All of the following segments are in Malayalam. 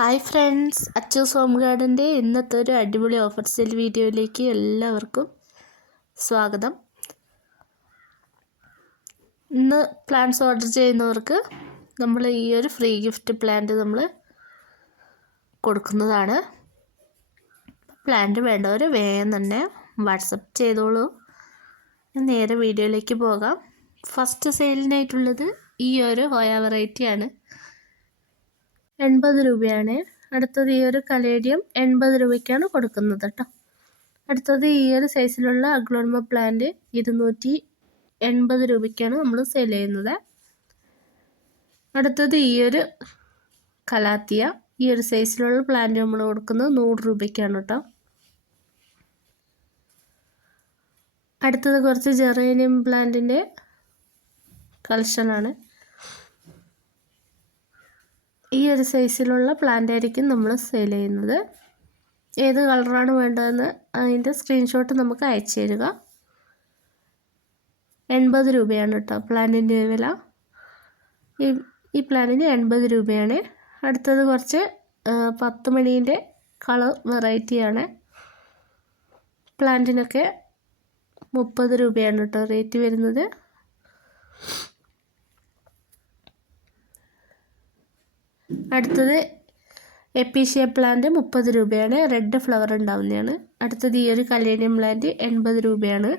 ഹായ് ഫ്രണ്ട്സ് അച്ചു സോം ഗാർഡന്റെ ഇന്നത്തെ ഒരു അടിപൊളി ഓഫർ സെയിൽ വീഡിയോയിലേക്ക് എല്ലാവർക്കും സ്വാഗതം. ഇന്ന് പ്ലാന്റ്സ് ഓർഡർ ചെയ്യുന്നവർക്ക് നമ്മൾ ഈ ഒരു ഫ്രീ ഗിഫ്റ്റ് പ്ലാന്റ് നമ്മൾ കൊടുക്കുന്നതാണ്. പ്ലാന്റ് വേണ്ടവർ വേഗം തന്നെ വാട്സപ്പ് ചെയ്തോളൂ. നേരെ വീഡിയോയിലേക്ക് പോകാം. ഫസ്റ്റ് സെയിലിനായിട്ടുള്ളത് ഈ ഒരു ഹോയ വെറൈറ്റിയാണ്. എൺപത് രൂപയാണ്. അടുത്തത് ഈ ഒരു കലേഡിയം എൺപത് രൂപയ്ക്കാണ് കൊടുക്കുന്നത് കേട്ടോ. അടുത്തത് ഈ ഒരു സൈസിലുള്ള അഗ്ലോർമ പ്ലാന്റ് ഇരുന്നൂറ്റി എൺപത് രൂപയ്ക്കാണ് നമ്മൾ സെയിൽ ചെയ്യുന്നത്. അടുത്തത് ഈ ഒരു കലാത്തിയ ഈ ഒരു സൈസിലുള്ള പ്ലാന്റ് നമ്മൾ കൊടുക്കുന്നത് നൂറ് രൂപയ്ക്കാണ് കേട്ടോ. അടുത്തത് കുറച്ച് ജെറേനിയം പ്ലാന്റിന്റെ കളക്ഷനാണ് ഈ ഒരു സൈസിലുള്ള പ്ലാന്റ് ആയിരിക്കും നമ്മൾ സെയിൽ ചെയ്യുന്നത്. ഏത് കളറാണ് വേണ്ടതെന്ന് അതിന്റെ സ്ക്രീൻഷോട്ട് നമുക്ക് അയച്ചു തരിക. എൺപത് രൂപയാണ് കേട്ടോ പ്ലാന്റിന്റെ വില. ഈ ഈ പ്ലാന്റിന് എൺപത് രൂപയാണ്. അടുത്തത് കുറച്ച് പത്ത് മണീന്റെ കളർ വെറൈറ്റിയാണ് പ്ലാന്റിനൊക്കെ മുപ്പത് രൂപയാണ് കേട്ടോ റേറ്റ് വരുന്നത്. അടുത്തത് എപ്പീഷ്യ പ്ലാന്റ് മുപ്പത് രൂപയാണ്. റെഡ് ഫ്ലവർ ഉണ്ടാവുന്നതാണ്. അടുത്തത് ഈ ഒരു കല്ലേഡിയം പ്ലാന്റ് എൺപത് രൂപയാണ്.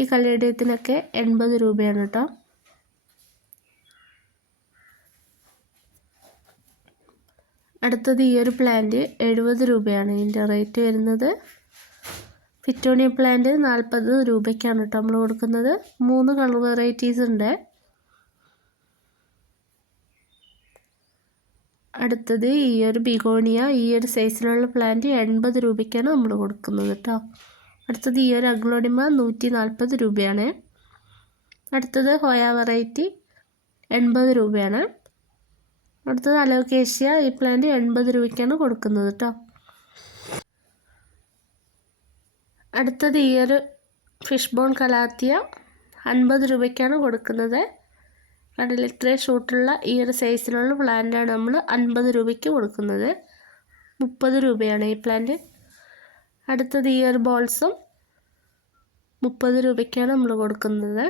ഈ കല്ലേഡിയത്തിനൊക്കെ എൺപത് രൂപയാണ് കേട്ടോ. അടുത്തത് ഈ ഒരു പ്ലാന്റ് എഴുപത് രൂപയാണ്. ഇതിന്റെ റേറ്റ് വരുന്നത് ഫിറ്റോണിയ പ്ലാന്റ് നാൽപ്പത് രൂപയ്ക്കാണ് കേട്ടോ നമ്മൾ കൊടുക്കുന്നത്. മൂന്ന് കളർ വെറൈറ്റീസ് ഉണ്ട്. അടുത്തത് ഈ ഒരു ബിഗോണിയ ഈ ഒരു സൈസിലുള്ള പ്ലാന്റ് എൺപത് രൂപയ്ക്കാണ് നമ്മൾ കൊടുക്കുന്നത് കേട്ടോ. അടുത്തത് ഈ ഒരു അഗ്ലോണിമ നൂറ്റി നാൽപ്പത് രൂപയാണ്. അടുത്തത് ഹോയ വെറൈറ്റി എൺപത് രൂപയാണ്. അടുത്തത് അലോക്കേഷ്യ ഈ പ്ലാന്റ് എൺപത് രൂപയ്ക്കാണ് കൊടുക്കുന്നത് കേട്ടോ. അടുത്തത് ഈ ഒരു ഫിഷ് ബോൺ കലാത്തിയ അൻപത് രൂപയ്ക്കാണ് കൊടുക്കുന്നത്. കണ്ടില്ല? ഇത്രയും ഷൂട്ടുള്ള ഈ ഒരു സൈസിലുള്ള പ്ലാന്റാണ് നമ്മൾ അൻപത് രൂപയ്ക്ക് കൊടുക്കുന്നത്. മുപ്പത് രൂപയാണ് ഈ പ്ലാന്റ് അടുത്തത് ഈ ഒരു ബോൾസും മുപ്പത് രൂപയ്ക്കാണ് നമ്മൾ കൊടുക്കുന്നത്.